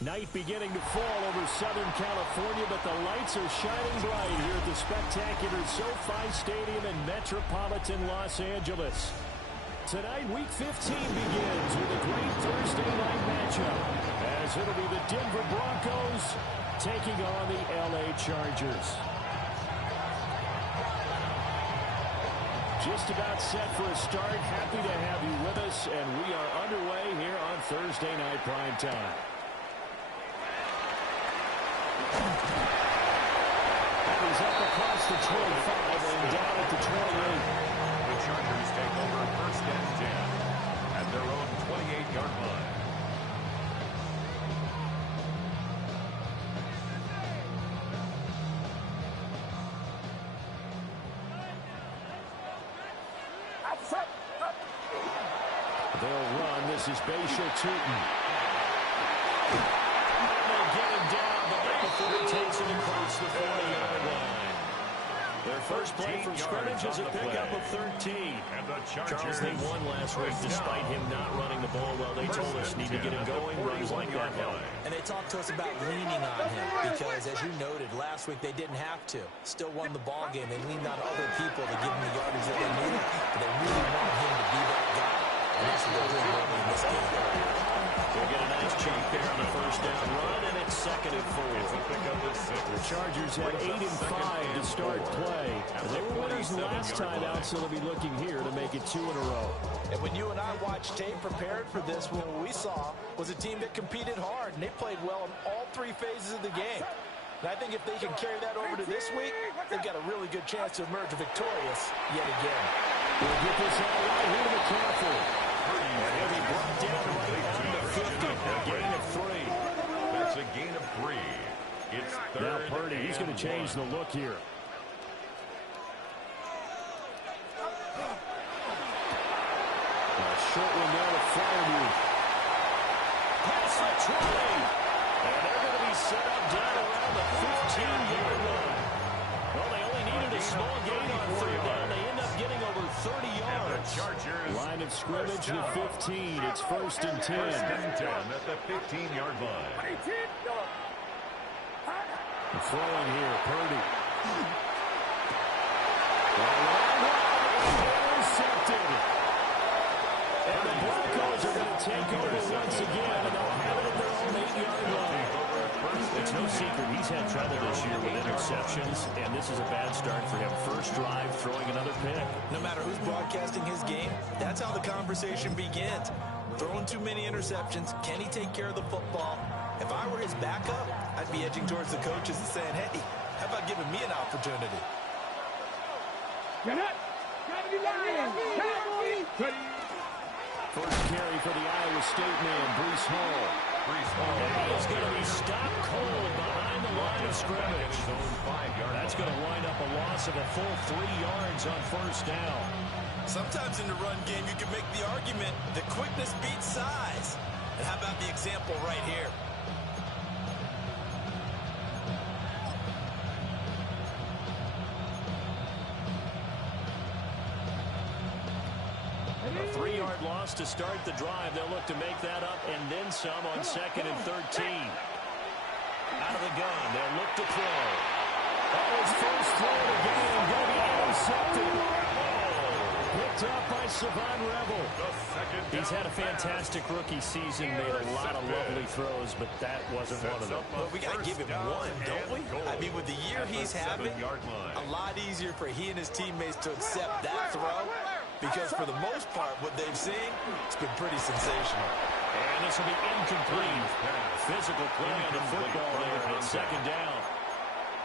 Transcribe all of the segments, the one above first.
Night beginning to fall over Southern California, but the lights are shining bright here at the spectacular SoFi Stadium in metropolitan Los Angeles. Tonight, Week 15 begins with a great Thursday night matchup, as it'll be the Denver Broncos taking on the LA Chargers. Just about set for a start. Happy to have you with us, and we are underway here on Thursday Night Primetime. That is up across the 25 and down at the 28. The Chargers take over first and 10 at their own 28-yard line. They'll run. This is Bashal Tootin. And they get him down, but not before he takes it across the 40-yard line. Their first play from scrimmage is a pickup of 13. And the Charles, they won last week despite him not running the ball well. They told us need to get him going. Runs like that help. And they talked to us about leaning on him because, as you noted, last week they didn't have to. Still won the ball game. They leaned on other people to give him the yardage that they needed. But they really want him to be that guy. And that's what they're doing early in this game. They'll get a nice chunk there on the first down run, and it's 2nd and 4. The Chargers had 8 and 5 to start play. They were winners last time out, so they'll be looking here to make it 2 in a row. And when you and I watched tape prepared for this, what we saw was a team that competed hard, and they played well in all 3 phases of the game. And I think if they can carry that over to this week, they've got a really good chance to emerge victorious yet again. We'll get this out right here to McCaffrey. And he'll be brought down right on the 50. A gain of 3. That's a gain of 3. It's third. Now Purdy, he's going to change the look here. A short one down to Fryermuth. Pass the 20. And they're going to be set up down around the 15-yard line. Well, they only needed a small gain on 3rd down. They end up getting over 30 yards. Line of scrimmage to 15. It's 1st and 10. 1st and 10 at the 15-yard line. The throwing here, Purdy. Intercepted. And the Broncos are going to take over once again, and they'll have it at their own 8-yard line. It's no secret he's had trouble this year with interceptions, and this is a bad start for him. First drive, throwing another pick. No matter who's broadcasting his game, that's how the conversation begins. Throwing too many interceptions, can he take care of the football? If I were his backup, I'd be edging towards the coaches and saying, hey, how about giving me an opportunity? First carry for the Iowa State man, Breece Hall. And he is going to be stopped cold behind the line of scrimmage. That's going to wind up a loss of a full 3 yards on first down. Sometimes in the run game, you can make the argument that quickness beats size. And how about the example right here? A 3-yard loss to start the drive. They'll look to make that up and then some on 2nd and 13. Out of the gun, they'll look to throw. His first throw of the game, going to be intercepted. Picked up by Savon Rebel. He's had a fantastic rookie season, made a lot of lovely throws, but that wasn't one of them. Well, we got to give him one, don't we? I mean, with the year he's having, a lot easier for he and his teammates to accept that throw. Because for the most part, what they've seen, it's been pretty sensational. And this will be incomplete. Physical play on the football there on 2nd down.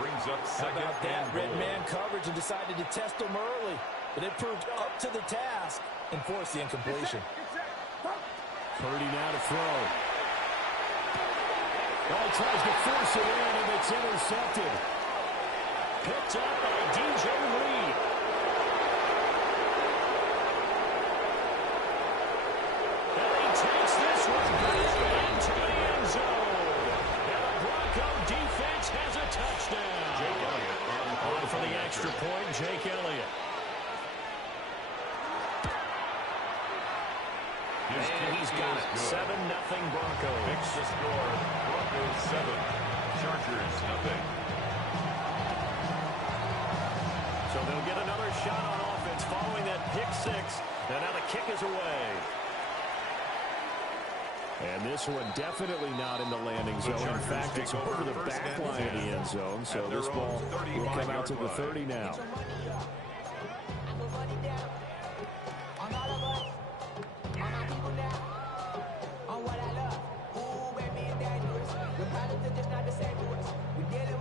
Brings up 2nd. How about that red man coverage and decided to test them early. But it proved up to the task and forced the incompletion. Purdy now to throw. Well, he tries to force it in, and it's intercepted. Picked up by DJ Reed. Takes this one back into the end zone. And the Bronco defense has a touchdown. Jake Elliott on for the extra point, Jake Elliott. And he's got it. 7-0 Broncos. Fix the score. Broncos 7. Chargers 0. So they'll get another shot on offense following that pick six. And now the kick is away. And this one definitely not in the landing zone. In fact, it's over the back line of the end zone. So this ball will come out to the 30 now.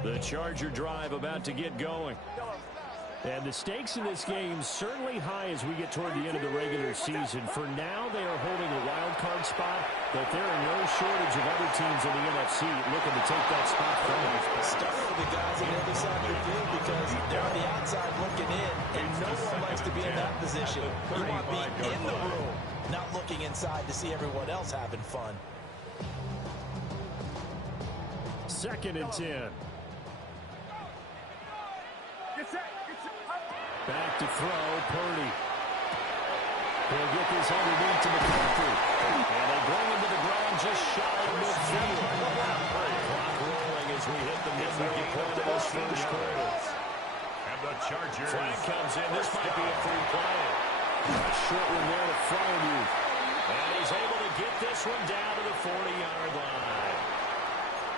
The Charger drive about to get going. And the stakes in this game certainly high as we get toward the end of the regular season. For now, they are holding a wild card spot, but there are no shortage of other teams in the NFC looking to take that spot from them. Start with the guys on the other side of the field because they're on the outside looking in, and no one likes to be in that position. You want to be in the room, not looking inside to see everyone else having fun. 2nd and 10. Back to throw, Purdy. He'll get this underneath to McCaffrey. And they bring him to the ground just shy of midfield. Clock rolling as we hit the midway point of this first quarter. And the Chargers. Flag comes in. This might be a free play. A short one there to Freiermuth. And he's able to get this one down to the 40-yard line.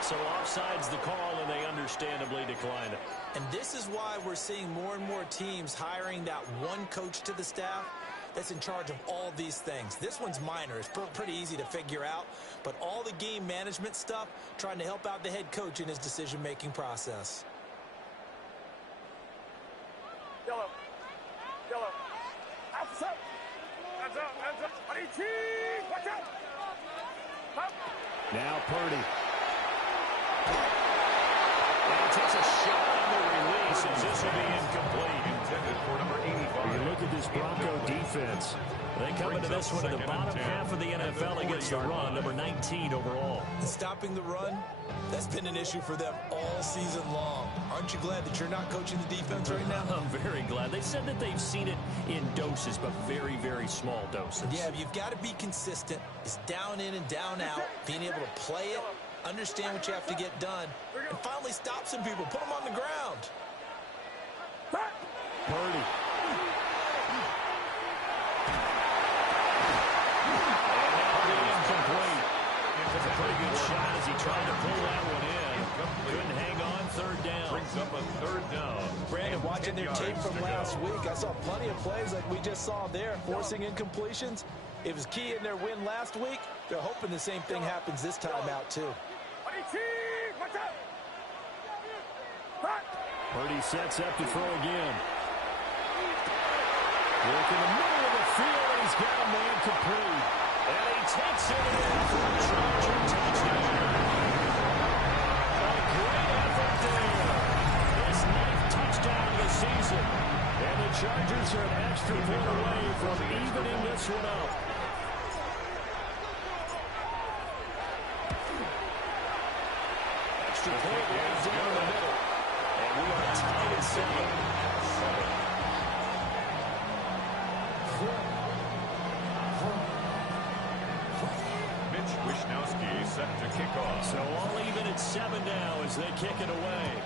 So offside's the call, and they understandably decline it. And this is why we're seeing more and more teams hiring that one coach to the staff that's in charge of all these things. This one's minor. It's pretty easy to figure out. But all the game management stuff, trying to help out the head coach in his decision-making process. Yellow. Outside. Hands up. Watch out. Now Purdy. And he takes a shot on the release as this will be incomplete. Intended for number 85. You look at this Bronco defense. They come into this one in the bottom half of the NFL against the run, number 19 overall. And stopping the run, that's been an issue for them all season long. Aren't you glad that you're not coaching the defense right now? I'm very glad. They said that they've seen it in doses, but very, very small doses. Yeah, you've got to be consistent. It's down in and down out, being able to play it, understand what you have to get done, and finally stop some people, put them on the ground. Purdy. Incomplete. It's a pretty good shot as he tried to pull that one in. Couldn't hang on, 3rd down. Brings up a 3rd down. Brandon, watching their tape from last week, I saw plenty of plays like we just saw there, forcing incompletions. It was key in their win last week. They're hoping the same thing happens this time out, too. Purdy sets up to throw again. Work in the middle of the field, and he's got a man complete. And he takes it in for a Charger touchdown. A great effort there. His 9th touchdown of the season. And the Chargers are an extra point away from evening this one up. Extra point right down the middle. And we are tied at 7. Wishnowski set to kick off. So all even at 7 now as they kick it away.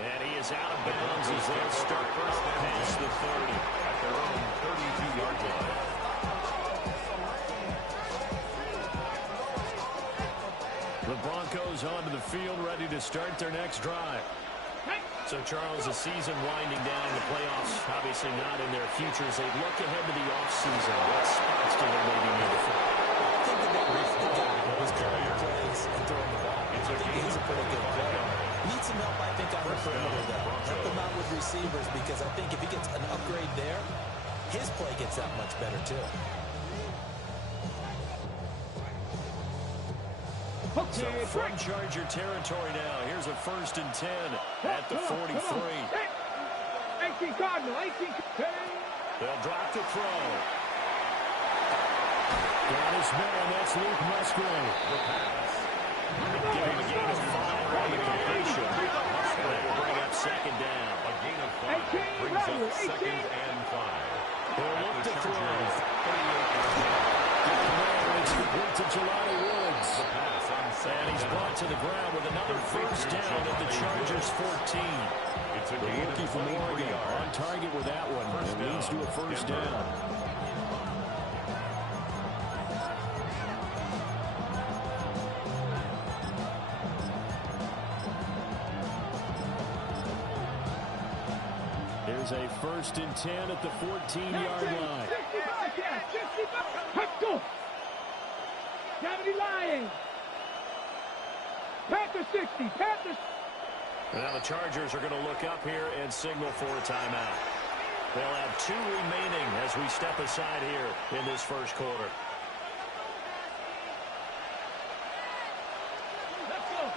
And he is out of bounds as they'll start past the 30. At their own 32-yard line. The Broncos onto the field ready to start their next drive. So, Charles, the season winding down, the playoffs obviously not in their future as they look ahead to the offseason. What spots do they maybe need to fill? I think that they reached the guy who's calling the plays and throwing the ball. I think he's a pretty good player. Need some help, I think, on the perimeter, though. Help him out with receivers because I think if he gets an upgrade there, his play gets that much better, too. So from Charger territory now, here's a 1st and 10 at the 43. They'll drop the throw. Got his man, that's Luke Musgrave. The pass. Giving a gain of 5 on the completion. And that will bring up second down. A gain of 5 brings up second and 5. They'll look to throw. 38 yards. It's complete to Jelani Woods. The pass on second And he's down. brought to the ground with another first down at the Chargers 14. It's a The gain rookie of from 23 Oregon yards. on target with that one. First It leads to a down. first Denver. down. There's a 1st and 10 at the 14-yard line. Let's go. 70 Lions. Panther 60. Panthers. Now the Chargers are going to look up here and signal for a timeout. They'll have 2 remaining as we step aside here in this first quarter. Let's go.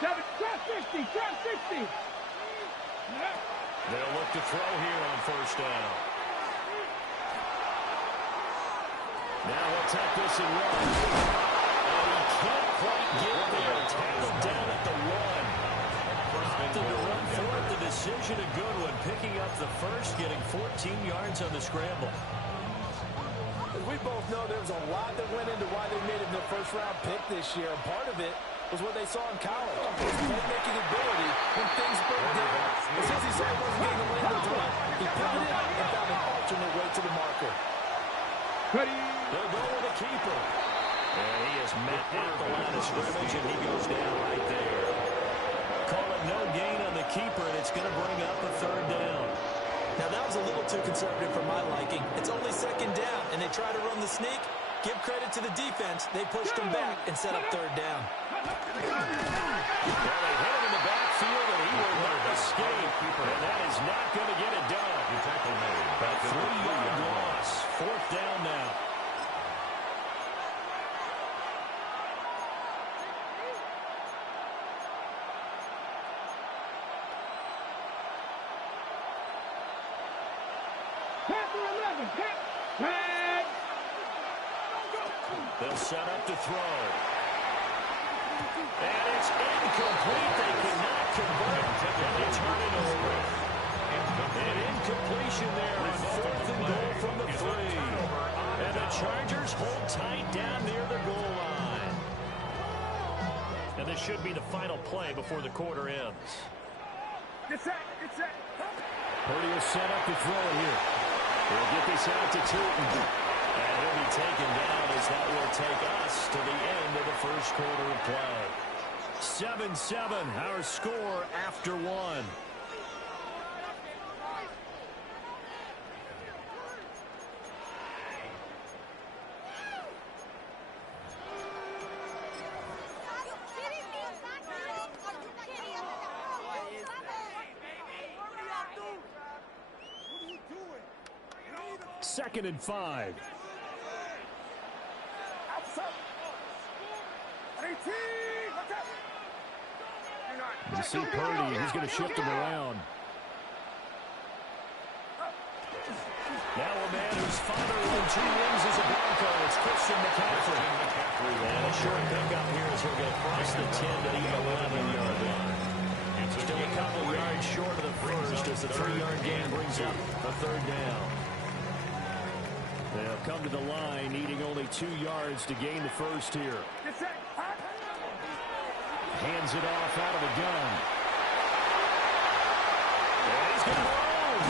7. Trap 60. Trap 60. They'll look to throw here on first down. Now we'll take this and run. And he can't quite get there. Tackled down at the 1. To run for it, the decision a good one. Picking up the first, getting 14 yards on the scramble. As we both know, there was a lot that went into why they made him their first-round pick this year. And part of it was what they saw in college, his playmaking ability when things broke down. As soon as he saw he wasn't getting the lane to run, he pivoted and found an alternate way to the marker. They'll go with a keeper. And he is met at the line of scrimmage, and he goes down right there. Call it no gain on the keeper, and it's going to bring up a 3rd down. Now, that was a little too conservative for my liking. It's only 2nd down, and they try to run the sneak. Give credit to the defense. They pushed him back and set up 3rd down. Well, they hit him in the backfield, and he will not escape. And that is not going to get it done. The tackle made. A 3-yard loss. 4th down now. Panther 11. Tag. They'll set up to throw. And it's incomplete. They cannot convert. And they turn it over. An incompletion there on 4th and goal from the 3. And the Chargers hold tight down near the goal line. And this should be the final play before the quarter ends. Get set. Get set. Purdy will set up to throw here. He'll get this out to Tootin. And he'll be taken down as that will take us to the end of the first quarter of play. 7-7, our score after 1. Second and 5. You see Purdy, he's going to shift him around. Now a man whose father won 2 rings as a Bronco. It's Christian McCaffrey. And a short pickup here as he'll get across the 10 to the 11-yard line. Still a couple yards short of the first as the 3-yard gain brings up a 3rd down. They'll come to the line, needing only 2 yards to gain the first here. Hands it off out of the gun. And he's going to roll.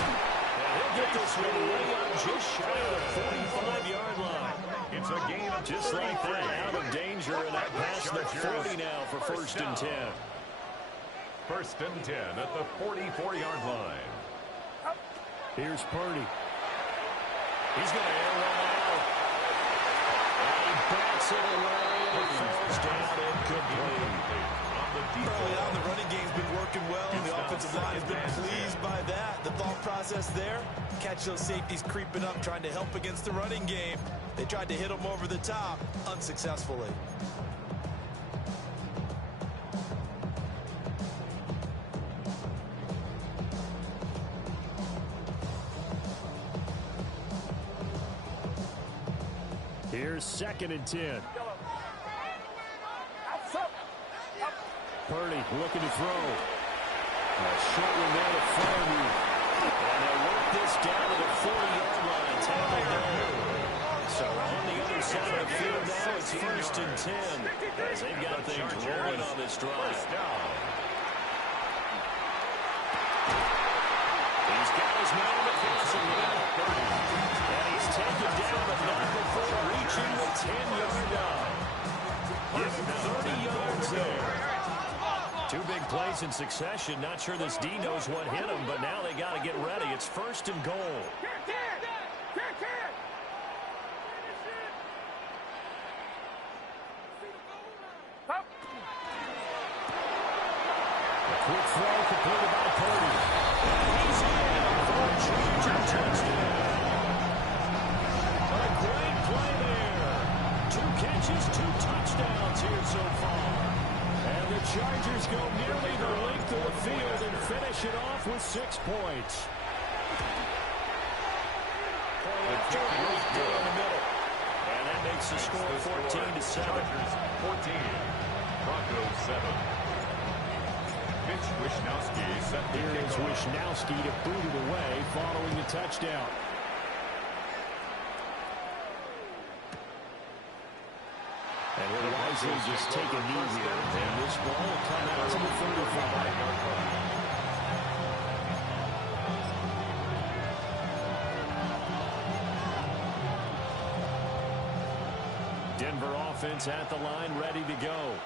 And he'll get this one way up just shy of the 45-yard line. It's a gain of Just like that, out of danger, and that past the 40 now for 1st and 10. 1st and 10 at the 44-yard line. Here's Purdy. He's going to air one out. And he backs it away, and it falls down incomplete. Early on, the running game's been working well, and the offensive line has been pleased by that. The thought process there, catch those safeties creeping up, trying to help against the running game. They tried to hit them over the top, unsuccessfully. Here's 2nd and 10. Purdy looking to throw. A short one there to Fairview. And they'll work this down to the 40-yard line. Tampa there. So on the other side of the field now, it's 1st and 10. As they've got things rolling on this drive. He's got his man in the passing lane. And he's taken down, but not before reaching the 10-yard line. Give him 30 yards there. 2 big plays in succession. Not sure this D knows what hit him, but now they got to get ready. It's 1st and goal. A quick throw completed by Purdy. And he's in for a Charger touchdown. A great play there. 2 catches, 2 touchdowns here so far. And the Chargers go nearly the length of the field and finish it off with 6 points. Point after, right down the middle. And that makes the score 14-7. 14. Broncos 7. Mitch Wishnowsky set the Here is Wishnowsky to boot it away following the touchdown. And he'll wisely just take a knee here. And this ball will come out to the 35-yard line. Denver offense at the line, ready to go.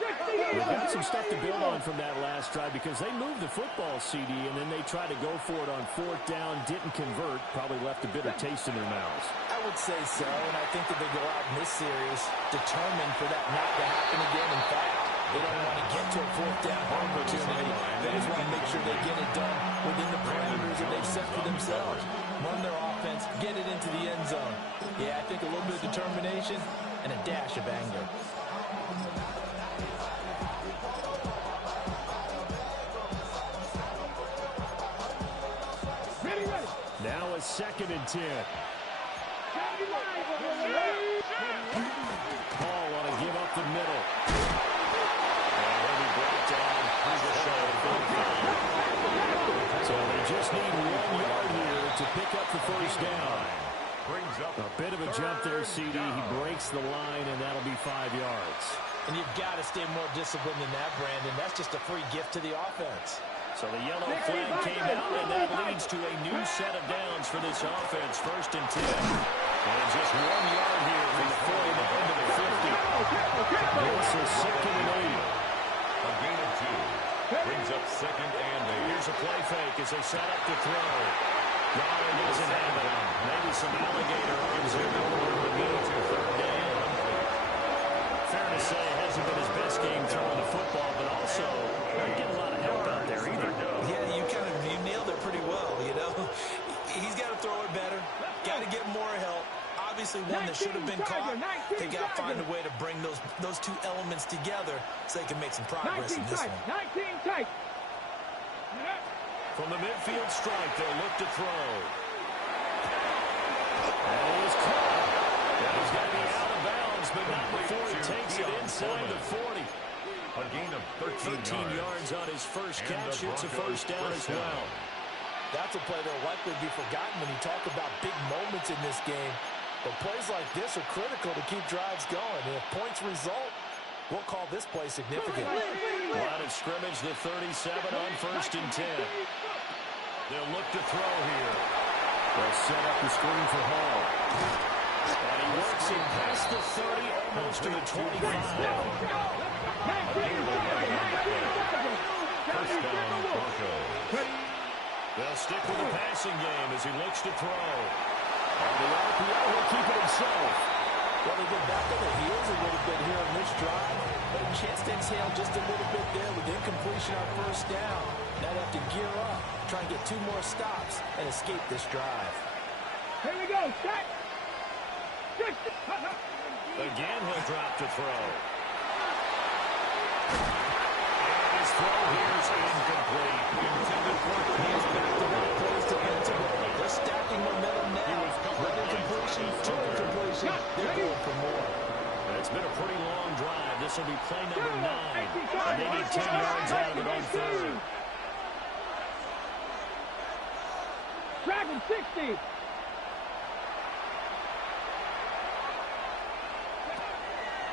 They've got some stuff to build on from that last drive because they moved the football, CD, and then they tried to go for it on 4th down, didn't convert, probably left a bitter taste in their mouths. I would say so, and I think that they go out in this series determined for that not to happen again. In fact, they don't want to get to a 4th down opportunity. They just want to make sure they get it done within the parameters that they've set for themselves. Run their offense, get it into the end zone. Yeah, I think a little bit of determination and a dash of anger. Now a 2nd and 10. Paul want to give up the middle. And he'll be brought down through the shoulder. So they just need 1 yard here to pick up the 1st down. A bit of a jump there, CD. He breaks the line, and that'll be 5 yards. And you've got to stay more disciplined than that, Brandon. That's just a free gift to the offense. So the yellow flag came out, and that leads to a new set of downs for this offense. 1st and 10. And just 1 yard here from the 49 to the 50. It's a 2nd and 8. A gain of 2. Brings up 2nd and 8. Here's a play fake as they set up to throw. Garland doesn't have it. Maybe some alligator arms here over the middle to 3rd down. Fair to say, it hasn't been his best game throwing the football, but also not getting a lot of help out there either. Yeah, you nailed it pretty well, you know. He's got to throw it better. Got to get more help. Obviously one that should have been caught. They got to find a way to bring those 2 elements together so they can make some progress in this one. 19 tight. From the midfield strike, they'll look to throw. And it was caught. That was going to be out of bounds, but not before he takes it inside the 40. A gain of 13 yards on his first catch. It's a 1st down as well. That's a play that will likely be forgotten when you talk about big moments in this game. But plays like this are critical to keep drives going. And if points result, we'll call this play significant. Line of scrimmage, the 37 on 1st and 10. They'll look to throw here. They'll set up the screen for Hall. And he works it past the 30, almost to the 25. First down, Broncos. They'll stick with the passing game as he looks to throw. On the RPO, he'll keep it himself. Well, they get back on their heels a little bit here on this drive, but a chance to exhale just a little bit there with incompletion on 1st down. Now they have to gear up, try and get 2 more stops, and escape this drive. Here we go. Set. Again, he'll drop to throw. And his throw here is incomplete. Intended for a He's back-to-back plays defensively. They're stacking momentum now. One incompletion, 2 incompletion. They're going for more. And It's been a pretty long drive. This will be play number 9. And they need 10 yards out of it on third. Dragon 60.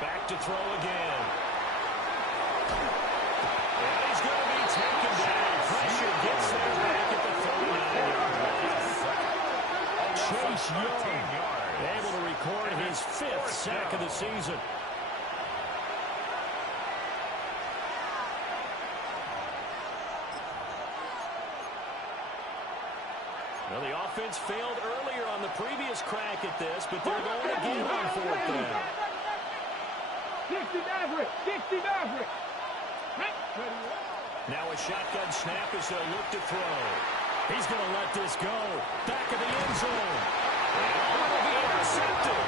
Back to throw again. And he's going to be taken down. Pressure gets there back at the 39-yard line. Chase Young able to record his 5th sack of the season. Well, the offense failed earlier on the previous crack at this, but they're going again on 4th down. 60 Maverick. 60 Maverick. Now a shotgun snap as they'll look to throw. He's going to let this go. Back of the end zone. And will be intercepted.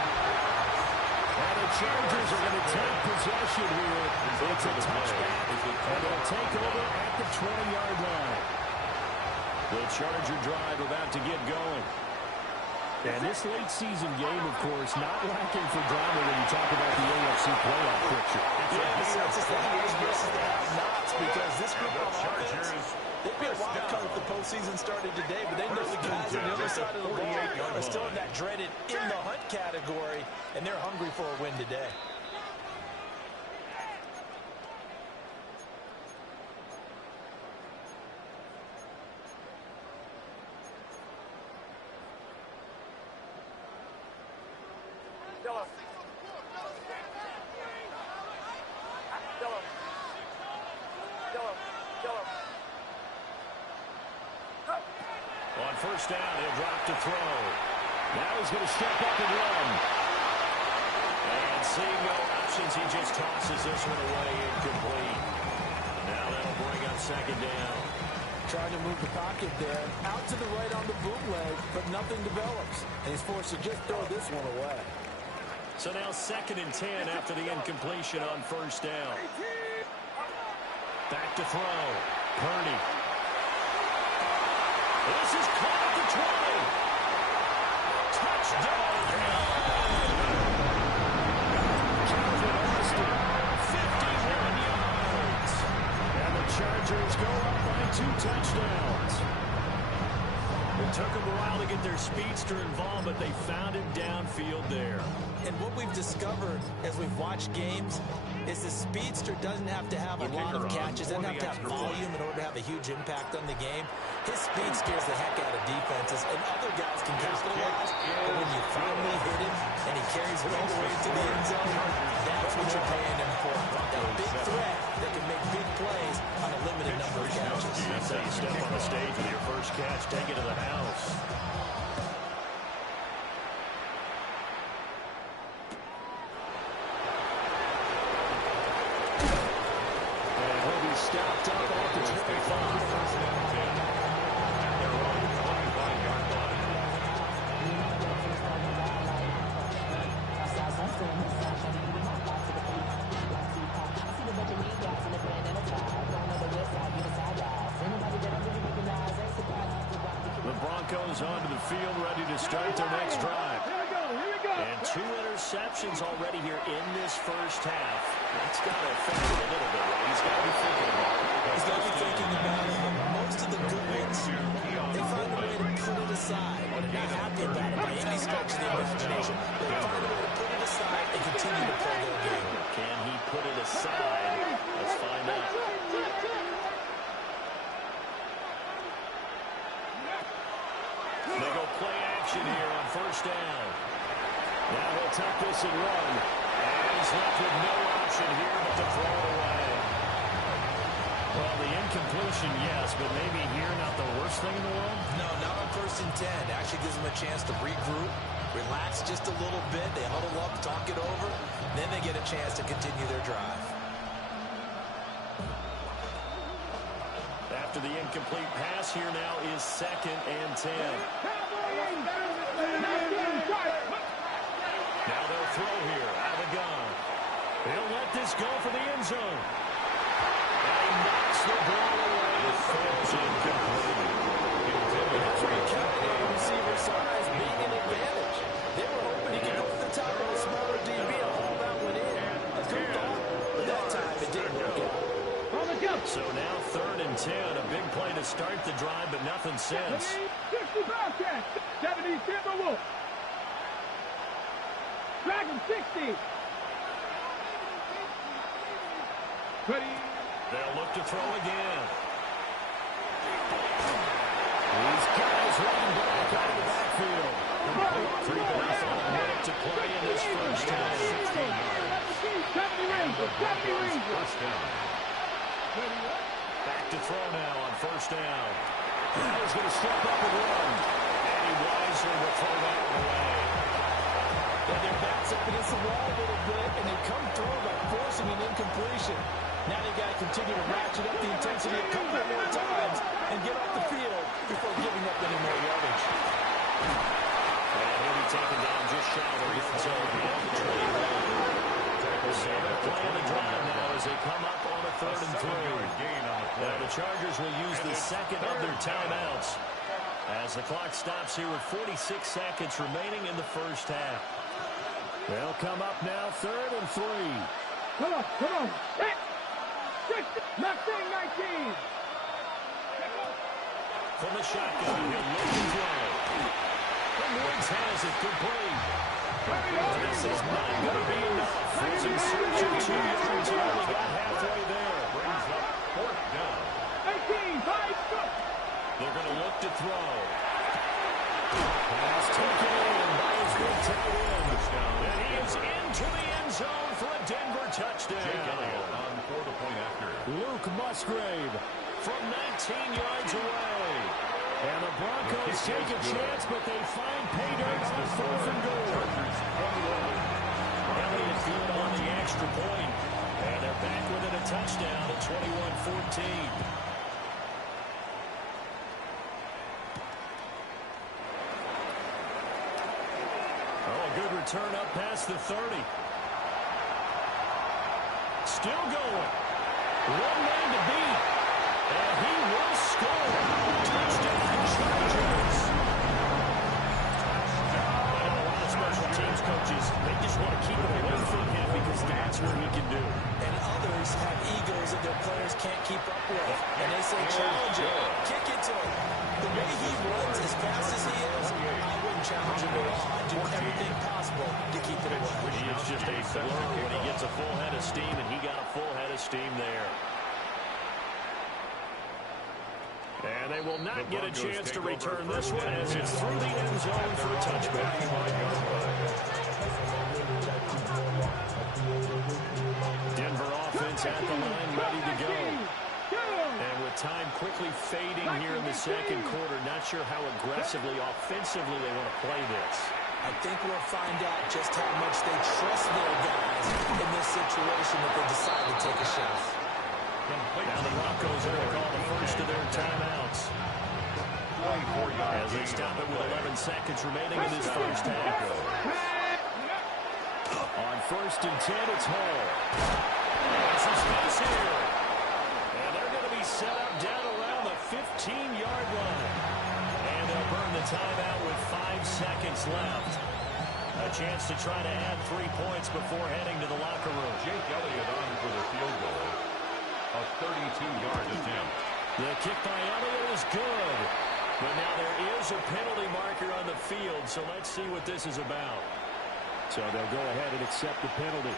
And the Chargers are going to take possession here. It's a touchback. And they'll take over at the 20-yard line. The Charger drive about to get going. And this late season game, of course, not lacking for drama when you talk about the AFC playoff picture. Yeah, it's just the haves versus the have-nots, because this group of offense, they'd be a wild card if the postseason started today, but they know the guys on the other side of the ball are still in that dreaded in the hunt category, and they're hungry for a win today. On first down, he'll drop to throw. Now he's going to step up and run. And seeing no options, he just tosses this one away incomplete. Now that'll bring up 2nd down. Trying to move the pocket there. Out to the right on the bootleg, but nothing develops. And he's forced to just throw this one away. So now 2nd and 10 after the incompletion on first down. Back to throw. Purdy. This is caught at the 20. Touchdown. Calvin Austin, 51 yards. And the Chargers go up by 2 touchdowns. It took them a while to get their speedster involved, but they found him downfield there. And what we've discovered as we've watched games is the speedster doesn't have to have a lot of catches, doesn't have to have volume in order to have a huge impact on the game. His speed scares the heck out of defenses, and other guys can capitalize. But when you finally hit him and he carries it all the way to the end zone, that's what you're paying him for. That big threat that can make big plays on a limited number of catches. That's how you step on the stage with your first catch, take it to the house. And he'll be stopped up off the 25. The Broncos onto the field, ready to start their next drive. Here we go. And 2 interceptions already here in this first half. That's got to affect it a little bit, right? He's got to be thinking about it. He's got to be thinking about it. Most of the good ones, they find a way to put it aside. They're not happy about it by any stretch of the imagination. They find a way to put it aside and continue to play their game. Can he put it aside? Let's find out. They go play action here on first down. Now he'll take this and run. And he's left with no option here but to throw it away. Well, the incompletion, yes, but maybe here not the worst thing in the world? No, not on 1st and 10. Actually gives them a chance to regroup, relax just a little bit. They huddle up, talk it over. Then they get a chance to continue their drive. After the incomplete pass, here now is 2nd and 10. Now they'll throw here out of the gun. He'll let this go for the end zone. And he knocks the ball away. It falls incomplete. That's where you count the receiver size being an advantage. They were hoping he could go to the top of a smaller DB and haul that one in. So now 3rd and 10. A big play to start the drive, but nothing since. 60 Bobcats. 70 Timberwolves. Dragon 60. 20. They'll look to throw again. He's got his running back out of the backfield. Complete 3.5 minutes to play in this first half. 70 Rangers. 70 Rangers. First down. Back to throw now on 1st down. He's going to step up and run. And he wisely will throw that one away. Yeah, their backs up against the wall a little bit, and they come through by forcing an incompletion. Now they've got to continue to ratchet up the intensity a couple more times and get off the field before giving up any more yardage. And he'll be taken down just shy of the red zone beyond the 20. So they're playing the drive now as they come up on a 3rd and 3. Now the Chargers will use the second of their timeouts as the clock stops here with 46 seconds remaining in the first half. They'll come up now 3rd and 3. Come on, come on. Hit. 60. Mustang 19. From the shotgun, he'll look to throw. And Woods has it complete. This is not going to be enough. It's in search of 2 yards and only got halfway there. Brings up 4th down. 18, 5, go. They're going to look to throw. Pass taken in by his big tight end. And he is into the end zone for a Denver touchdown. Jake Elliott on for the point after. Luke Musgrave from 19 yards away. And the Broncos take a chance, but they find pay dirt on 4th and goal. Elliott field on the extra point. And they're back within a touchdown at 21-14. Good return up past the 30. Still going. One man to beat. And he will score. Touchdown, Chargers. I know a lot of special teams coaches, they just want to keep it away from him because that's what he can do. And others have egos that their players can't keep up with. And they say, challenge him. Kick it to him. The way he runs as fast as he is, I wouldn't challenge him at all. I'd do everything possible to keep it away. He is just a blur when he gets a full head of steam, and he got a full head of steam there. And they will not get a chance to return this one as it's through the end zone for a touchback. Denver offense at the line, ready to go. And with time quickly fading here in the second quarter, not sure how aggressively, offensively they want to play this. I think we'll find out just how much they trust their guys in this situation that they decide to take a shot. Now the Broncos are going to call the first of their timeouts. As they stop it with 11 seconds remaining in this first half. On 1st and 10, it's Hall. There's some space here. And they're going to be set up down around the 15-yard line. And they'll burn the timeout with 5 seconds left. A chance to try to add 3 points before heading to the locker room. Jake Elliott on for the field goal. A 32-yard attempt. The kick by Elliott is good. But now there is a penalty marker on the field, so let's see what this is about. So they'll go ahead and accept the penalty.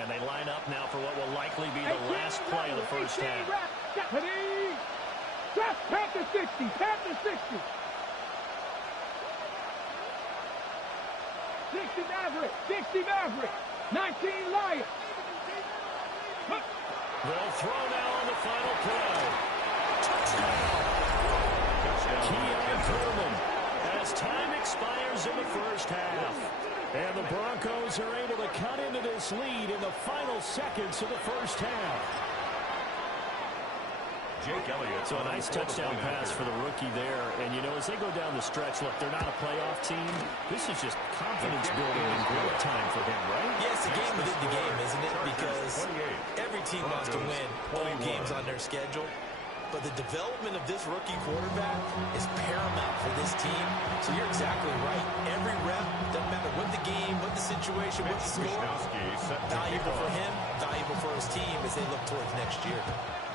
And they line up now for what will likely be the last play of the first half. Panther 60, Panther 60. 60 Maverick, 60 Maverick, 19 Lions. They'll throw now on the final play. Touchdown. Keon Coleman as time expires in the first half. And the Broncos are able to cut into this lead in the final seconds of the first half. Jake Elliott. So a nice touchdown pass for the rookie there. And, you know, as they go down the stretch, look, they're not a playoff team. This is just confidence building and growth time for him, right? Yeah, it's a game within the game, isn't it? Because every team wants to win all games on their schedule. but the development of this rookie quarterback is paramount for this team. So you're exactly right. Every rep, doesn't matter what the game, what the situation, what the score, valuable for him, valuable for his team as they look towards next year.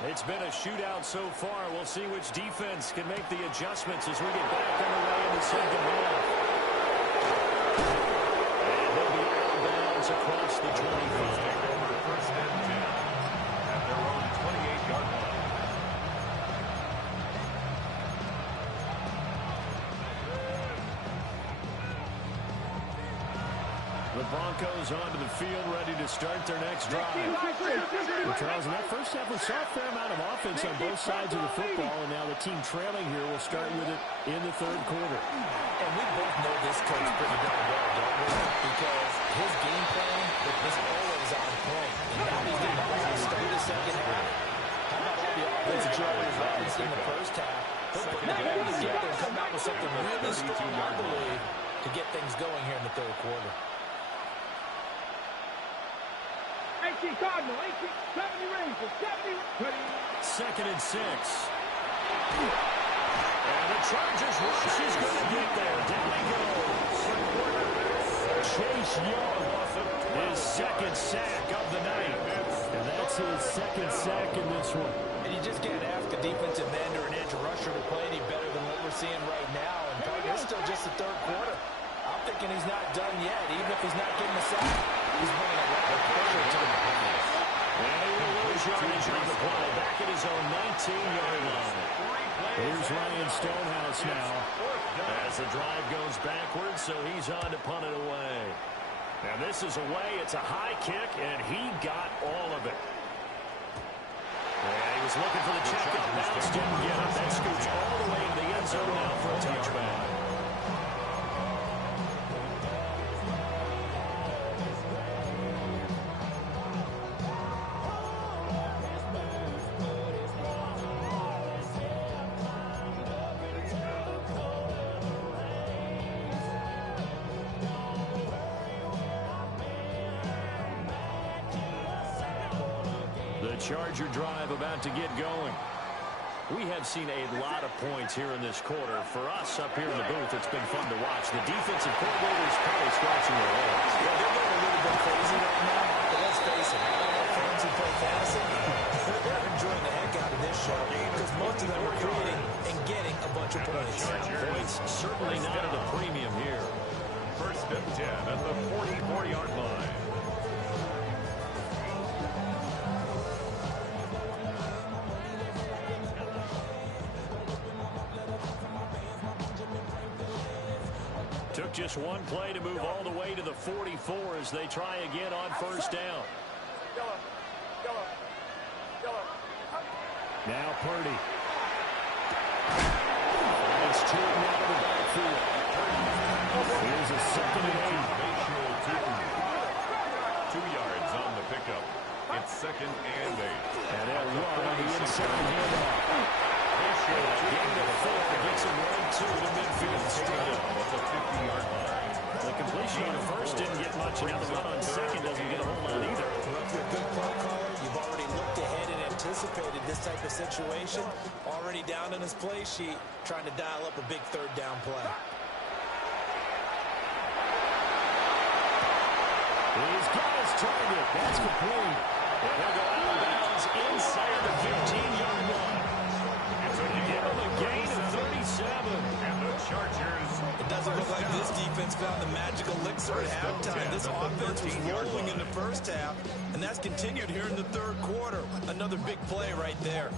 It's been a shootout so far. We'll see which defense can make the adjustments as we get back underway in the second half. And they'll be out of bounds across the 25. Take over first and 10 at their own 28-yard line. The Broncos onto the field, ready to start their next drive. Well, Charles, in that first half, we saw a fair amount of offense on both sides of the football, and now the team trailing here will start with it in the third quarter. And we both know this coach pretty darn well, don't we? Because his game plan is always on point. And now he's getting ready to start the second half. How about all the offensive runs in the first half? He'll put that all together and come out with something really strong, I believe, to get things going here in the third quarter. 18 Cardinal, 18, 70 Rangers, 70. Second and 6. And the Chargers rush is going to get there. Down he goes. Chase Young, his second sack of the night. And that's his second sack in this one. And you just can't ask a defensive end or an edge rusher to play any better than what we're seeing right now. And it's still just the third quarter. I'm thinking he's not done yet. Even if he's not getting a sack, he's bringing a lot of pressure to the defense. And he will lose yardage on the play. Back at his own 19-yard line. Here's Ryan Stonehouse now. As the drive goes backwards, so he's on to punt it away. Now this is away. It's a high kick, and he got all of it. And he was looking for the check-up bounce. Didn't get it. That scoots all the way to the end zone now for a touchback. Charger drive about to get going. We have seen a lot of points here in this quarter. For us up here in the booth, it's been fun to watch. The defensive coordinators probably scratching their heads. Yeah, they're going a little bit crazy right now, but let's face it, all of our friends who play fantasy, they're enjoying the heck out of this show because most of them are creating and getting a bunch of points. Points certainly not at a premium here. First and 10 at the 44-yard line. Took just one play to move all the way to the 44 as they try again on first down. Now Purdy. It's two now to the backfield. Here's a second and 8. 2 yards on the pickup. It's second and 8. And they'll run on the inside handoff. Gain of 4 gets him right to the midfield straight up. That's a 50-yard line. The completion on the first didn't get much. Now the run on second doesn't get a whole lot either. Well, if you're a good play caller, you've already looked ahead and anticipated this type of situation. Already down on his play sheet, trying to dial up a big third down play. He's got his target. That's complete. And he'll go out of bounds inside the 15-yard line. Give him a gain of 37. And the Chargers. It doesn't look like this defense found the magical elixir at halftime. This offense was rolling in the first half, and that's continued here in the third quarter. Another big play right there.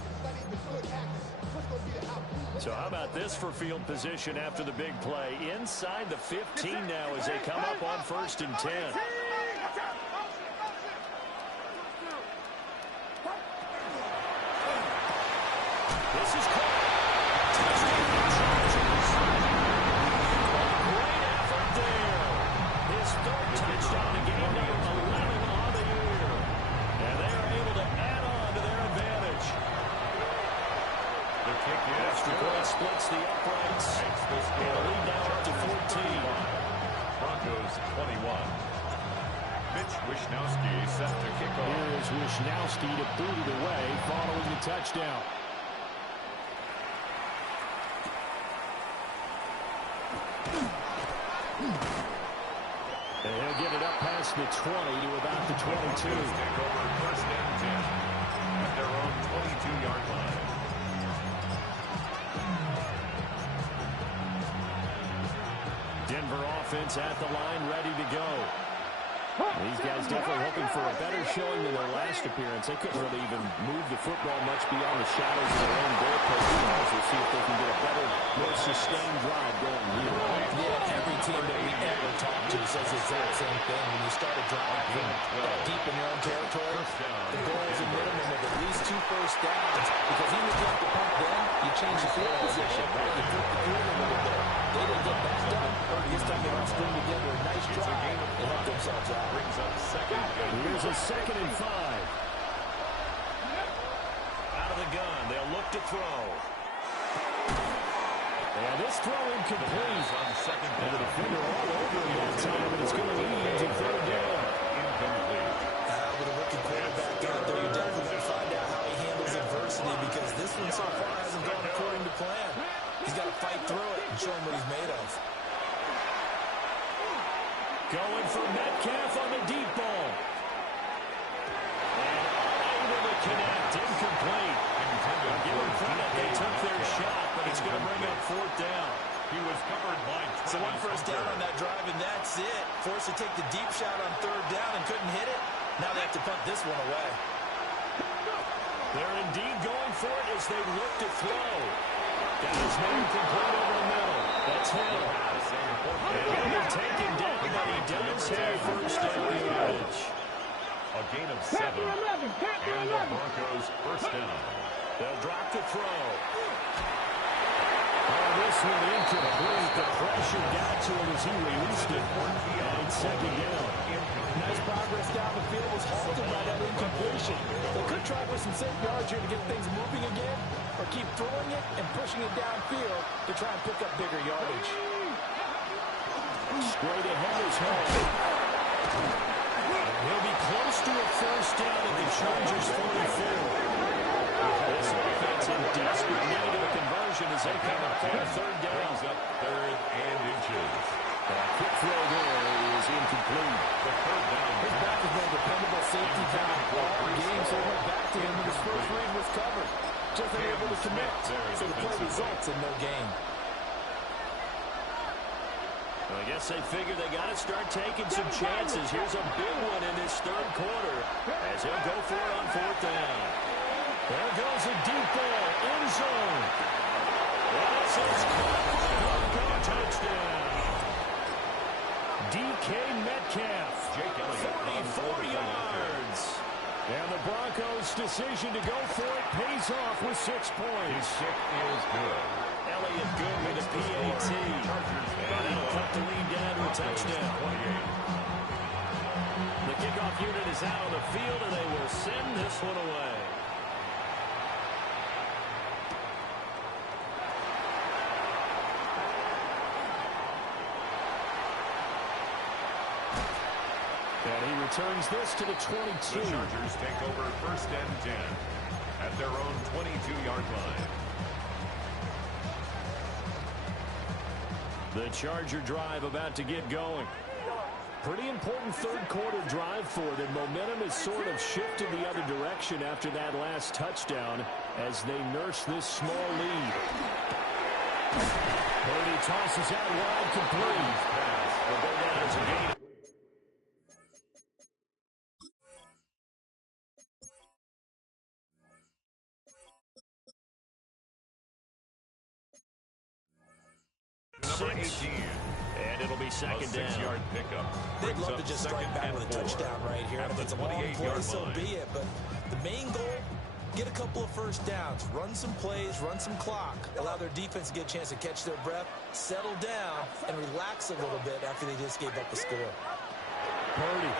So how about this for field position after the big play? Inside the 15 now as they come up on first and 10. This is caught. Touchdown Chargers. Great effort there. His third touchdown to game number 11 on the year. And they are able to add on to their advantage. The kick is Extra point splits the uprights. And a lead now up to 14. Broncos 21. Mitch Wishnowsky set to kick off. Here is Wishnowsky to boot it away following the touchdown. And he'll get it up past the 20 to about the 22. Take over first and 10 at their own 22-yard line. Denver offense at the line, ready to go. These guys definitely hoping for a better showing than their last appearance. They couldn't really even move the football much beyond the shadows of their own goalpost. We'll see if they can get a better, more sustained drive going here. Yeah, every team that we ever talk to says the exact same thing. When you start a drive that deep in your own territory, the goal is a minimum of at least 2 first downs. Because even if you have to punt then, you change the field position. You flip the field a little bit. They didn't get that done. This time they want to string together a nice drive and help themselves out. Brings up second. Here's a 2nd and 5. Out of the gun, they'll look to throw. And this throw incomplete. On second And the down. defender all over him that time, and it's going to lead to 3rd down. Incomplete. With a rookie quarterback out there, you're definitely going to find out how he handles adversity, because this one so far hasn't gone according to plan. He's got to fight through it and show him what he's made of. Going for Metcalf on the deep ball. And unable to connect. Incomplete. I'll give them credit. They took their shot, but it's going to bring up 4th down. He was covered by So 1 first down on that drive, and that's it. Forced to take the deep shot on 3rd down and couldn't hit it. Now they have to punt this one away. They're indeed going for it as they look to throw. That is not complete over the middle. That's Hill. And he'll be taken down, but he does have first down yardage. a gain of 7. Pack 11, pack And the 11. Broncos first down. They'll drop the throw. Oh, this one incomplete. The pressure got to him as he released it. And it's 2nd down. Nice progress down the field was halted by that incompletion. They could try for some safe yards here to get things moving again, or keep throwing it and pushing it downfield to try and pick up bigger yardage. Straight ahead is Hill. He'll be close to a first down at the Chargers' 44. This offense in desperate need of a conversion as they come up for a 3rd down. Brings up 3rd and inches. That quick throw there is incomplete. The 3rd down. His back has been a dependable safety back all game, so he went back to him, and his first read was covered. Just unable to connect, so the play results in no gain. Well, I guess they figure they got to start taking some chances. Here's a big one in this 3rd quarter as he'll go for it on 4th down. There goes a deep ball, end zone. This is caught for a Bronco touchdown. DK Metcalf, 44 yards. And the Broncos' decision to go for it pays off with 6 points. His kick is good. Elliott good with a PAT. And it'll cut the lead down to a touchdown. The kickoff unit is out on the field, and they will send this one away. And he returns this to the 22. The Chargers take over first and 10 at their own 22-yard line. The Charger drive about to get going. Pretty important 3rd quarter drive for them. Momentum has sort of shifted the other direction after that last touchdown as they nurse this small lead. Purdy tosses out wide, complete. Will go down as a gain. Number 18. And it'll be 2nd A down. 6-yard pickup. They'd Brings love up to just 2nd strike back and with a 4 touchdown right here. at If the it's a long play, 28-yard so line. be it. But the main goal, get a couple of first downs, run some plays, run some clock, allow their defense to get a chance to catch their breath, settle down, and relax a little bit after they just gave up a score. Purdy.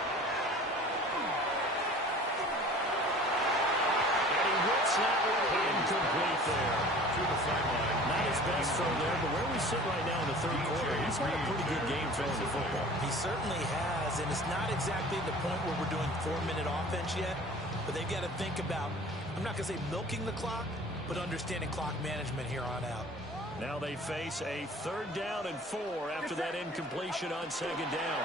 And he whips that one incomplete there. To the sideline. Not his best throw there, but where we sit right now in the 3rd quarter, he's had a pretty good game throwing the football. He certainly has, and it's not exactly the point where we're doing 4-minute offense yet, but they've got to think about, I'm not going to say milking the clock, but understanding clock management here on out. Now they face a 3rd down and 4 after that incompletion on 2nd down.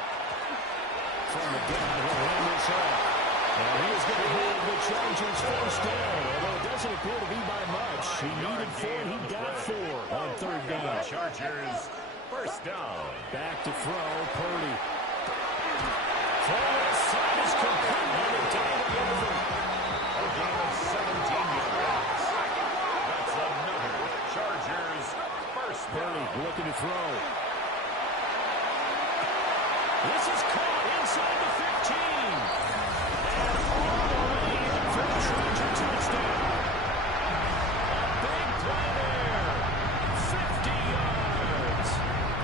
From the gun, he'll hand this off. And he is going to hold the Chargers 1st down, although it doesn't appear to be by much. He needed 4, and he got 4 on 3rd down. Chargers 1st down. Back to throw, Purdy. Forward side is complete on the down over. A game of 17 yards. That's another Chargers 1st down. Purdy looking to throw. This is caught inside the 15. And all the way in for the Charger touchdown. A big play there. 50 yards.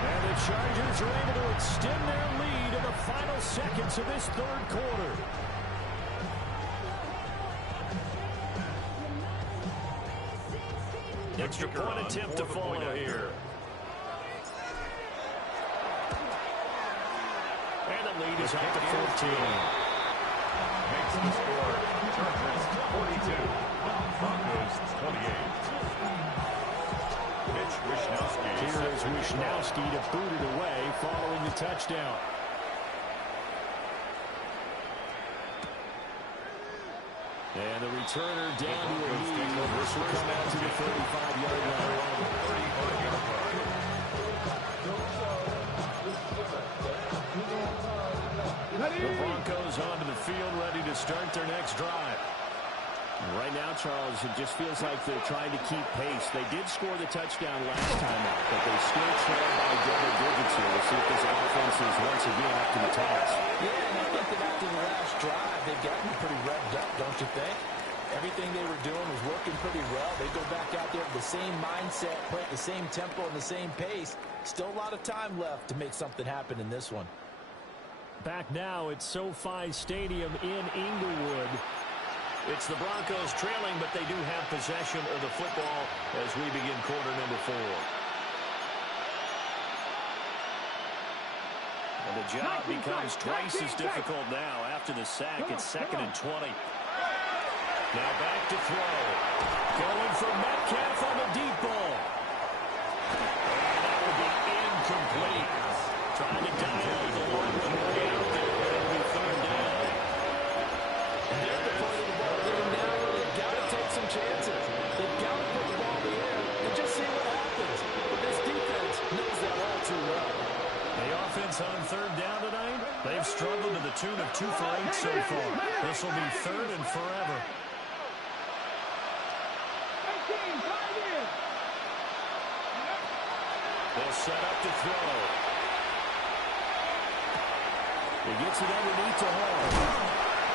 And the Chargers are able to extend their lead in the final seconds of this 3rd quarter. Extra point attempt to follow here. And the lead is up to 14. Makes the score Chargers 42, Broncos 28. Mitch Wishnowsky. Here is Wishnowsky to boot it away following the touchdown. And the returner down to a knee. This will come out to the 35-yard line. 35-yard line. The Broncos onto the field, ready to start their next drive. Right now, Charles, it just feels like they're trying to keep pace. They did score the touchdown last time out, but they still trail by double digits here. We'll see if this offense is once again up to the task. Yeah, and I think that after the last drive, they've gotten pretty revved up, don't you think? Everything they were doing was working pretty well. They go back out there with the same mindset, play at the same tempo and the same pace. Still a lot of time left to make something happen in this one. Back now at SoFi Stadium in Inglewood. It's the Broncos trailing, but they do have possession of the football as we begin quarter number 4. And the job becomes twice as difficult now. After the sack, it's 2nd and 20. Now back to throw. Going for Metcalf on the deep ball. And that will be incomplete. Trying to dial the one way out there, but it'll be 3rd down. They're at the point of the ball game now where they've got to take some chances. They've got to put the ball in the air and just see what happens. But this defense knows that all too well. The offense on 3rd down tonight, they've struggled to the tune of 2 for 8 so far. This will be 3rd and forever. They'll set up to throw. He gets it underneath to Hall.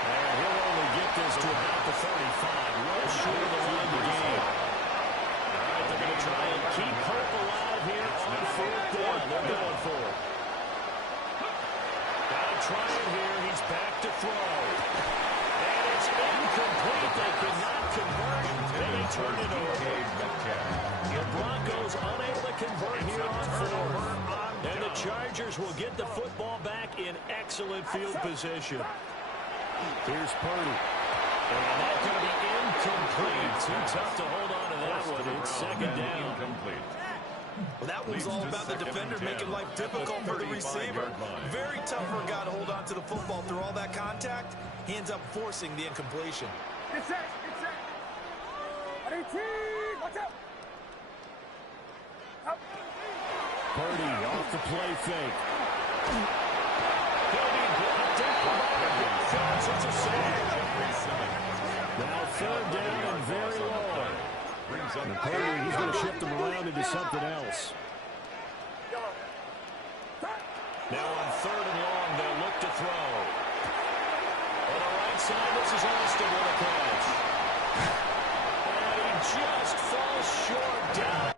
And he'll only get this to about the 35. Well short of the line to gain. All right, they're going to try and keep hope alive here on 4th down. They're going for it. Got to try it here. He's back to throw. And it's incomplete. They cannot convert. Then they turn it over. The Broncos unable to convert here on 4th. And the Chargers will get the football back in excellent field position. Here's Purdy. And that's going to be incomplete. Too tough to hold on to that one. It's 2nd down. Well, that one's all about the defender making life difficult for the receiver. Very tough for a guy to hold on to the football through all that contact. He ends up forcing the incompletion. Get set, get set. 18, watch out. Up. Purdy off the play fake. It's a sack. Now 3rd down and very long. And Purdy, he's going to shift them around into something else. Now on 3rd and long, they'll look to throw. On the right side, this is Austin with a catch. And he just falls short down.